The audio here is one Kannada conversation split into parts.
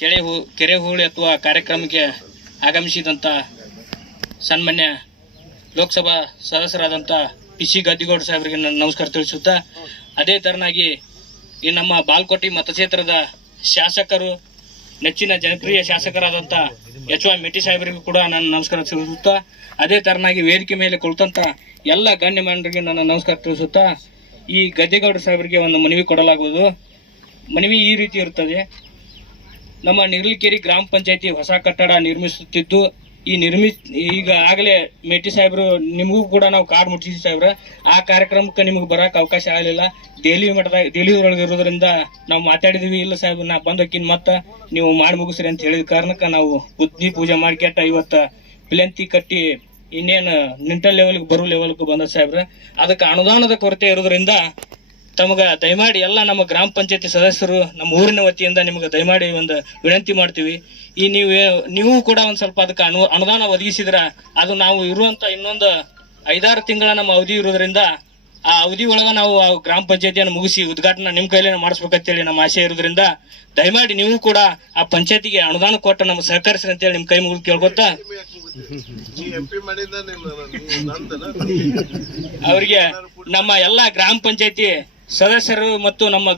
ಕೆರೆ ಹೂಳಿ ಅಥವಾ ಕಾರ್ಯಕ್ರಮಕ್ಕೆ ಆಗಮಿಸಿದಂಥ ಸನ್ಮಾನ್ಯ ಲೋಕಸಭಾ ಸದಸ್ಯರಾದಂಥ PC ಗದ್ದಿಗೌಡ ಸಾಹೇಬರಿಗೆ ನಾನು ನಮಸ್ಕಾರ ತಿಳಿಸುತ್ತಾ, ಅದೇ ತರನಾಗಿ ಈ ನಮ್ಮ ಬಾಲ್ಕೋಟಿ ಮತಕ್ಷೇತ್ರದ ಶಾಸಕರು, ನೆಚ್ಚಿನ ಜನಪ್ರಿಯ ಶಾಸಕರಾದಂಥ H.Y. ಮೇಟಿ ಸಾಹೇಬರಿಗೂ ಕೂಡ ನಾನು ನಮಸ್ಕಾರ ತಿಳಿಸುತ್ತಾ, ಅದೇ ತರನಾಗಿ ವೇದಿಕೆ ಮೇಲೆ ಕುಳಿತಂಥ ಎಲ್ಲ ಗಣ್ಯಮಾನ್ಯರಿಗೆ ನಾನು ನಮಸ್ಕಾರ ತಿಳಿಸುತ್ತಾ, ಈ ಗದ್ದಿಗೌಡ ಸಾಹೇಬರಿಗೆ ಒಂದು ಮನವಿ ಕೊಡಲಾಗುವುದು. ಮನವಿ ಈ ರೀತಿ ಇರುತ್ತದೆ. ನಮ್ಮ ನಿರ್ಲಿಕೇರಿ ಗ್ರಾಮ ಪಂಚಾಯತಿ ಹೊಸ ಕಟ್ಟಡ ನಿರ್ಮಿಸುತ್ತಿದ್ದು, ಈಗ ಆಗಲೇ ಮೇಟಿ ಸಾಹೇಬರು ನಿಮಗೂ ಕೂಡ ನಾವು ಕಾರ್ಡ್ ಮುಟ್ಟಿಸಿ ಸಾಹೇಬ್ರ, ಆ ಕಾರ್ಯಕ್ರಮಕ್ಕೆ ನಿಮಗೆ ಬರಕ್ಕೆ ಅವಕಾಶ ಆಗಲಿಲ್ಲ. ದೆಹಲಿ ಒಳಗೆ ಇರೋದ್ರಿಂದ ನಾವು ಮಾತಾಡಿದ್ವಿ. ಇಲ್ಲ ಸಾಹೇಬ್, ನಾ ಬಂದಕ್ಕಿನ್ ಮತ್ತೆ ನೀವು ಮಾಡಿ ಮುಗಿಸ್ರಿ ಅಂತ ಹೇಳಿದ ಕಾರಣಕ್ಕೆ ನಾವು ಬುದ್ಧಿ ಪೂಜೆ ಮಾಡಿಕೆಟ್ಟ ಇವತ್ತು ಪ್ಲೆಂತಿ ಕಟ್ಟಿ ಇನ್ನೇನು ನಿಂಟಲ್ ಲೆವೆಲ್ಗೆ ಬರೋ ಲೆವೆಲ್ಗೆ ಬಂದ ಸಾಹೇಬ್ರ. ಅದಕ್ಕೆ ಅನುದಾನದ ಕೊರತೆ ಇರೋದ್ರಿಂದ ತಮಗೆ ದಯಮಾಡಿ ಎಲ್ಲ ನಮ್ಮ ಗ್ರಾಮ ಪಂಚಾಯತಿ ಸದಸ್ಯರು ನಮ್ಮ ಊರಿನ ವತಿಯಿಂದ ನಿಮಗೆ ದಯಮಾಡಿ ಒಂದು ವಿನಂತಿ ಮಾಡ್ತೀವಿ. ಈ ನೀವು ಕೂಡ ಒಂದು ಸ್ವಲ್ಪ ಅದಕ್ಕೆ ಅನುದಾನ ಒದಗಿಸಿದ್ರ ಅದು ನಾವು ಇರುವಂತ ಇನ್ನೊಂದು 5-6 ತಿಂಗಳ ನಮ್ಮ ಅವಧಿ ಇರೋದ್ರಿಂದ ಆ ಅವಧಿ ಒಳಗ ನಾವು ಆ ಗ್ರಾಮ ಪಂಚಾಯತಿಯನ್ನು ಮುಗಿಸಿ ಉದ್ಘಾಟನೆ ನಿಮ್ಮ ಕೈಲೇ ಮಾಡಿಸ್ಬೇಕಂತೇಳಿ ನಮ್ಮ ಆಸೆ ಇರೋದ್ರಿಂದ ದಯಮಾಡಿ ನೀವು ಕೂಡ ಆ ಪಂಚಾಯತಿಗೆ ಅನುದಾನ ಕೊಟ್ಟು ನಮ್ಗೆ ಸಹಕರಿಸ್ರಿ ಅಂತೇಳಿ ನಿಮ್ಮ ಕೈ ಮುಗಿದು ಕೇಳ್ಕೊತಾ ಅವರಿಗೆ ನಮ್ಮ ಎಲ್ಲ ಗ್ರಾಮ ಪಂಚಾಯತಿ ಸದಸ್ಯರು ಮತ್ತು ನಮ್ಮ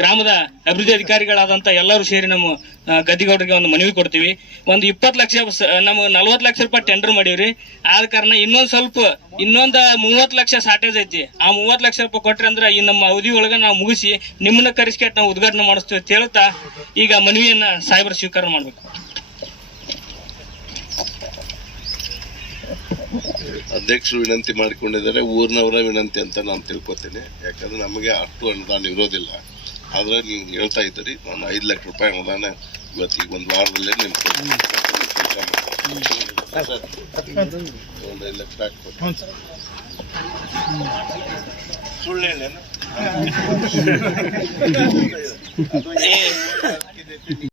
ಗ್ರಾಮದ ಅಭಿವೃದ್ಧಿ ಅಧಿಕಾರಿಗಳಾದಂಥ ಎಲ್ಲರೂ ಸೇರಿ ನಮ್ಮ ಗದ್ದಿಗೌಡರಿಗೆ ಒಂದು ಮನವಿ ಕೊಡ್ತೀವಿ. ಒಂದು 20 ಲಕ್ಷ ನಮ್ಗೆ 40 ಲಕ್ಷ ರೂಪಾಯಿ ಟೆಂಡರ್ ಮಾಡೀವ್ರಿ. ಆದ ಕಾರಣ ಇನ್ನೊಂದು 30 ಲಕ್ಷ ಶಾರ್ಟೇಜ್ ಐತಿ. ಆ 30 ಲಕ್ಷ ರೂಪಾಯಿ ಕೊಟ್ರಿ ಅಂದ್ರೆ ಈ ನಮ್ಮ ಅವಧಿ ಒಳಗೆ ನಾವು ಮುಗಿಸಿ ನಿಮ್ಮನ್ನ ಕರೆಸ್ಕೆಟ್ ನಾವು ಉದ್ಘಾಟನೆ ಮಾಡಿಸ್ತೀವಿ ಅಂತ ಹೇಳ್ತಾ ಈಗ ಮನವಿಯನ್ನ ಸಾಹೇಬರು ಸ್ವೀಕಾರ ಮಾಡ್ಬೇಕು. ಅಧ್ಯಕ್ಷರು ವಿನಂತಿ ಮಾಡಿಕೊಂಡಿದ್ದಾರೆ, ಊರಿನವರ ವಿನಂತಿ ಅಂತ ನಾನು ತಿಳ್ಕೊತೀನಿ. ಯಾಕಂದ್ರೆ ನಮಗೆ ಅಷ್ಟು ಅನುದಾನ ಇರೋದಿಲ್ಲ. ಆದ್ರೆ ನೀವು ಹೇಳ್ತಾ ಇದ್ದೀರಿ, ನಾನು 5 ಲಕ್ಷ ರೂಪಾಯಿ ಅನುದಾನ ಇವತ್ತಿಗೆ ಒಂದು ವಾರದಲ್ಲೇ ನಿಮ್ಗೆ ಒಂದು 5 ಲಕ್ಷ ಹಾಕ್ಬೇಕು. ಸುಳ್ಳು ಹೇಳೇನು?